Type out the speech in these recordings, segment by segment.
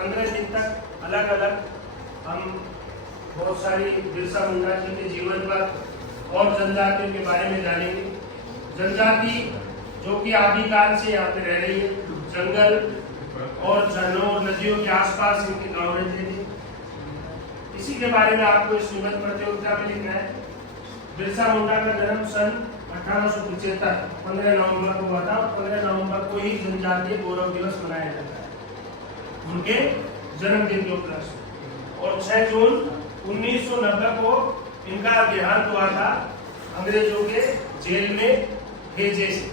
15 दिन तक अलग अलग हम बहुत सारी बिरसा मुंडा जी के जीवन पर और जनजातियों के बारे में जानेंगे। जनजाति जो कि आदिकाल से यहाँ पे रह रही है, जंगल और झरनों और नदियों के आसपास इनके गांव रहते थे। इसी के बारे में आपको इस निबंध प्रतियोगिता में लिखना है। बिरसा मुंडा का जन्म सन 1875 15 नवंबर को हुआ था और 15 नवंबर को ही जनजातीय गौरव दिवस मनाया जाता है उनके जन्मदिन के उपलक्ष्य में। और 6 जून 1990 को इनका देहांत हुआ था अंग्रेजों के जेल में भेजे से।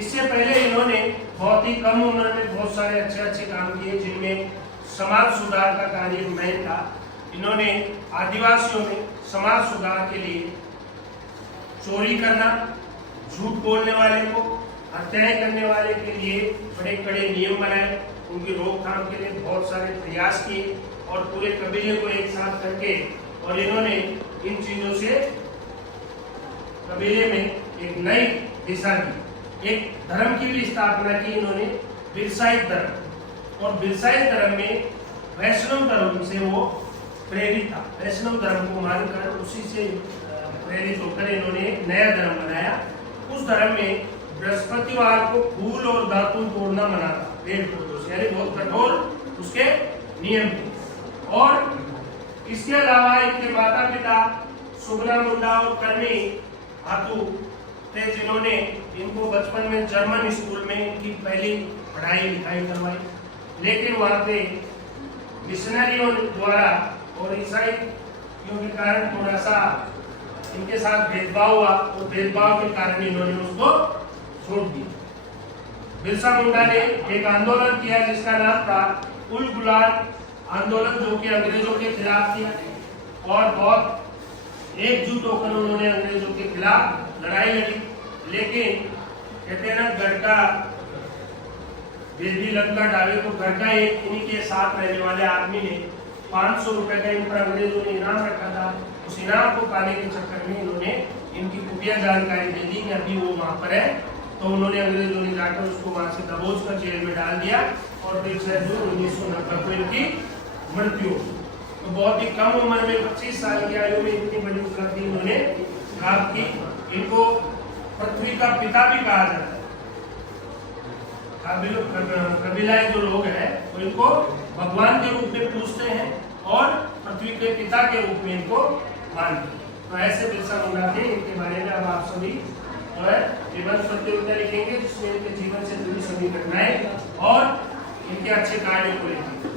इससे पहले इन्होंने बहुत ही कम उम्र में बहुत सारे अच्छे काम किए, जिनमें समाज सुधार का कार्य मेन था। इन्होंने आदिवासियों में समाज सुधार के लिए चोरी करना, झूठ बोलने वाले को, हत्याएं करने वाले के लिए बड़े कड़े नियम बनाए, उनकी रोकथाम के लिए बहुत सारे प्रयास किए और पूरे कबीले को एक साथ करके और इन्होंने इन चीजों से कबीले में एक नई दिशा दी। एक धर्म की भी स्थापना की इन्होंने, बिरसाइत धर्म। और बिरसाइत धर्म में वैष्णव धर्म से वो प्रेरित था। वैष्णव धर्म को मानकर उसी से प्रेरित होकर इन्होंने एक नया धर्म बनाया। उस धर्म में बृहस्पतिवार को फूल और दातुन तोड़ना मना था, पेड़ पौधों से, यानी बहुत कठोर उसके नियम थे। और इसके अलावा इनके माता पिता सुगना मुंडा और कर्मी हाथू थे, जिन्होंने इनको बचपन में जर्मन स्कूल में इनकी पहली पढ़ाई लिखाई करवाई। लेकिन वहाँ पे मिशनरियों द्वारा और ईसाइयों के कारण थोड़ा सा इनके साथ भेदभाव हुआ, और भेदभाव के कारण इन्होंने उसको छोड़ दिया। बिरसा मुंडा ने एक आंदोलन किया जिसका नाम था उल गुलान आंदोलन, जो कि अंग्रेजों के खिलाफ थी। और बहुत एकजुट होकर उन्होंने अंग्रेजों के खिलाफ लड़ाई लड़ी। लेकिन कहते हैं ना, घर का बेदी लंका डाले तो घर का एक इन्हीं के साथ रहने वाले आदमी ने 500 रुपए का इन पर अंग्रेजों ने इनाम रखा था। उस इनाम को पाने के चक्कर में इन्होंने इनकी खुफिया जानकारी दे दी कि अभी वो वहां पर है। तो उन्होंने अंग्रेजों ने जाकर उसको वहां से दबोच कर जेल में डाल दिया और फिर 6 जून 1990 को इनकी मृत्यु। तो बहुत ही कम उम्र में 25 साल की आयु में इतनी बड़ी उपलब्धि इन्होंने प्राप्त की। इनको पृथ्वी का पिता भी कहा जाता है। कबीलाई जो लोग हैं वो इनको भगवान के रूप में पूजते हैं और पृथ्वी के पिता के रूप में इनको मानते हैं। तो ऐसे बिरसा मुंडा थे। इनके बारे में अब आप सभी जो है निबंध प्रतियोगिता लिखेंगे, जिसमें इनके जीवन से जुड़ी सभी घटनाएं और इनके अच्छे कार्यों को लिखेंगे।